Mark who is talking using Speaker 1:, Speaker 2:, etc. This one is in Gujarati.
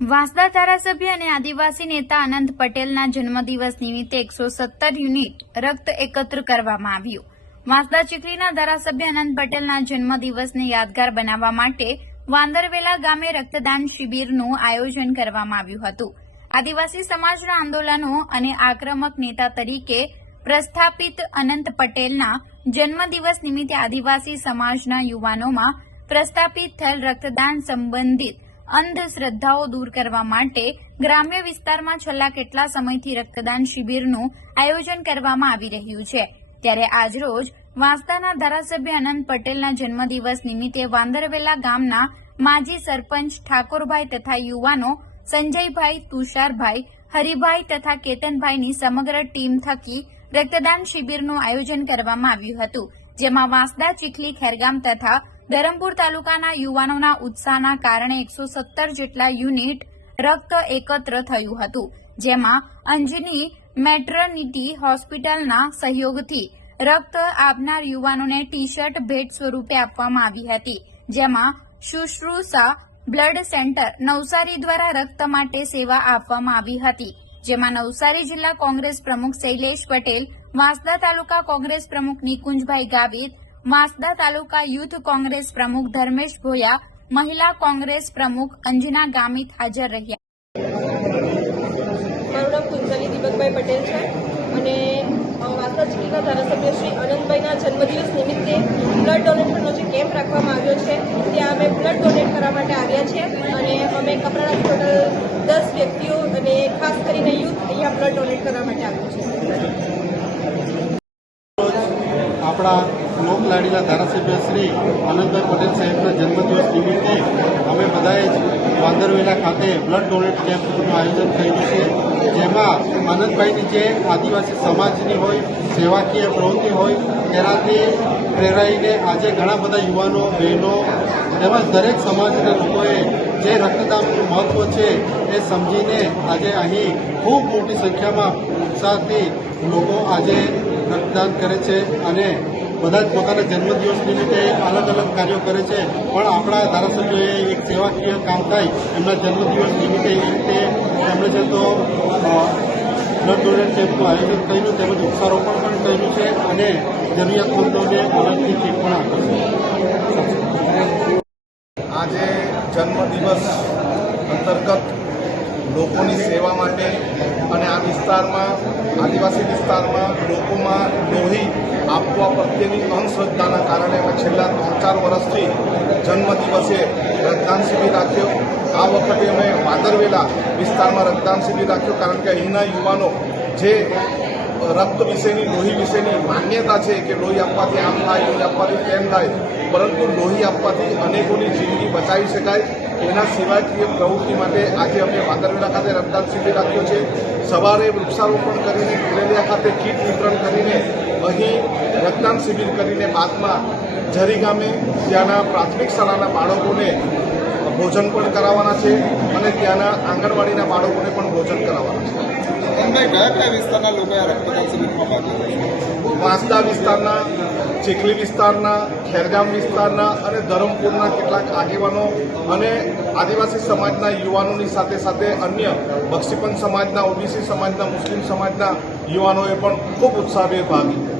Speaker 1: વાંસદા ધારાસભ્ય અને આદિવાસી નેતા અનંત પટેલના જન્મદિવસ નિમિત્તે એકસો સત્તર યુનિટ રક્ત એકત્ર કરવામાં આવ્યું. વાંસદા ચીખલીના ધારાસભ્ય અનંત પટેલના જન્મદિવસને યાદગાર બનાવવા માટે વાંદરવેલા ગામે રક્તદાન શિબિરનું આયોજન કરવામાં આવ્યું હતું. આદિવાસી સમાજના આંદોલનો અને આક્રમક નેતા તરીકે પ્રસ્થાપિત અનંત પટેલના જન્મદિવસ નિમિત્તે આદિવાસી સમાજના યુવાનોમાં પ્રસ્થાપિત થયેલ રક્તદાન સંબંધિત અંધશ્રદ્ધાઓ દૂર કરવા માટે ગ્રામ્ય વિસ્તારમાં છેલ્લા કેટલા સમયથી રક્તદાન શિબિરનું આયોજન કરવામાં આવી રહ્યું છે. ત્યારે આજરોજ વાંસદાના ધારાસભ્ય અનંત પટેલના જન્મદિવસ નિમિત્તે વાંદરવેલા ગામના માજી સરપંચ ઠાકોરભાઈ તથા યુવાનો સંજયભાઈ, તુષારભાઈ, હરિભાઈ તથા કેતનભાઈની સમગ્ર ટીમ થકી રક્તદાન શિબિરનું આયોજન કરવામાં આવ્યું હતું, જેમાં વાંસદા ચીખલી ખેરગામ તથા ધરમપુર તાલુકાના યુવાનોના ઉત્સાહના કારણે એકસો સત્તર જેટલા યુનિટ રક્ત એકત્ર થયું હતું, જેમાં અંજની મેટ્રનિટી હોસ્પિટલના સહયોગથી રક્ત આપનાર યુવાનોને ટી શર્ટ ભેટ સ્વરૂપે આપવામાં આવી હતી, જેમાં શુશ્રુષા બ્લડ સેન્ટર નવસારી દ્વારા રક્ત માટે સેવા આપવામાં આવી હતી, જેમાં નવસારી જિલ્લા કોંગ્રેસ પ્રમુખ શૈલેષ પટેલ, વાંસદા તાલુકા કોંગ્રેસ પ્રમુખ નિકુંજભાઈ ગાવિત વાંસદા તાલુકા યુથ કોંગ્રેસ પ્રમુખ ધર્મેશ ભોયા મહિલા કોંગ્રેસ પ્રમુખ અંજના ગામિત હાજર રહ્યા.
Speaker 2: મારું નામ કુંજલી દીપકભાઈ પટેલ છે અને અ, વાસદ ધારાસભ્ય શ્રી અનંતભાઈના જન્મદિવસ નિમિત્તે બ્લડ ડોનેશનનો જે કેમ્પ રાખવામાં આવ્યો છે ત્યાં અમે બ્લડ ડોનેટ કરવા માટે આવ્યા છીએ અને અમે કપરાડા ટોટલ દસ વ્યક્તિઓ અને ખાસ કરીને યુથ અહીંયા બ્લડ ડોનેટ કરવા માટે આવ્યું છે
Speaker 3: આપણા લોકલાડીલા ધારાસભ્ય શ્રી આનંદભાઈ પટેલ સાહેબના જન્મદિવસ નિમિત્તે અમે બધાએ જ વાંદરવેલા ખાતે બ્લડ ડોનેટ કેમ્પનું આયોજન થયેલું છે. જેમાં આનંદભાઈની જે આદિવાસી સમાજની હોય, સેવાકીય પ્રવૃત્તિ હોય, તેનાથી પ્રેરાઈને આજે ઘણા બધા યુવાનો, બહેનો તેમજ દરેક સમાજના લોકોએ જે રક્તદાનનું મહત્વ છે એ સમજીને આજે અહીં ખૂબ મોટી સંખ્યામાં ઉત્સાહથી લોકો આજે રક્તદાન કરે છે અને બધા જ પોતાના જન્મદિવસ નિમિત્તે અલગ અલગ કાર્યો કરે છે. પણ આપણા ધારાસભ્યોએ એક સેવાકીય કામ થાય, એમના જન્મદિવસ નિમિત્તે એ રીતે એમણે છે તો બ્લડ ડોનેટ કેમ્પનું આયોજન કર્યું, તેમજ વૃક્ષારોપણ પણ કર્યું છે અને જરૂરિયાતમંદોને અલગથી કીટ પણ આપી છે
Speaker 4: આજે જન્મદિવસ અંતર્ગત લોકોની સેવા માટે અને આ વિસ્તારમાં, આદિવાસી વિસ્તારમાં લોકોમાં લોહી આપવા પ્રત્યેની અંધશ્રદ્ધાના કારણે અમે છેલ્લા ત્રણ ચાર વર્ષથી જન્મદિવસે રક્તદાન શિબિર રાખ્યો. આ વખતે અમે વાદરવેલા વિસ્તારમાં રક્તદાન શિબિર રાખ્યો, કારણ કે અહીંના યુવાનો જે રક્ત વિશેની, લોહી વિશેની માન્યતા છે કે લોહી આપવાથી આમ થાય, લોહી આપવાથી તેમ થાય. પરંતુ લોહી આપવાથી અનેકોની જિંદગી બચાવી શકાય. એના સિવાયકીય પ્રવૃત્તિ માટે આજે અમે વાદરવેલા ખાતે રક્તદાન શિબિર રાખ્યો છે. સવારે વૃક્ષારોપણ કરીને ગુરેલિયા ખાતે કીટ વિતરણ કરીને અહીં રક્તદાન શિબિર કરીને બાદમાં ઝરી ગામે ત્યાંના પ્રાથમિક શાળાના બાળકોને ભોજન પણ કરાવવાના છે અને ત્યાંના આંગણવાડીના બાળકોને પણ ભોજન કરાવવાના છે.
Speaker 5: અને વિસ્તારના લોકોએ
Speaker 4: વાંસદા વિસ્તારના, ચીખલી વિસ્તારના, ખેરગામ વિસ્તારના અને ધરમપુરના કેટલાક આગેવાનો અને આદિવાસી સમાજના યુવાનોની સાથે સાથે અન્ય બક્ષીપંચ સમાજના, ઓબીસી સમાજના, મુસ્લિમ સમાજના યુવાનોએ પણ ખૂબ ઉત્સાહભેર ભાગ લીધો.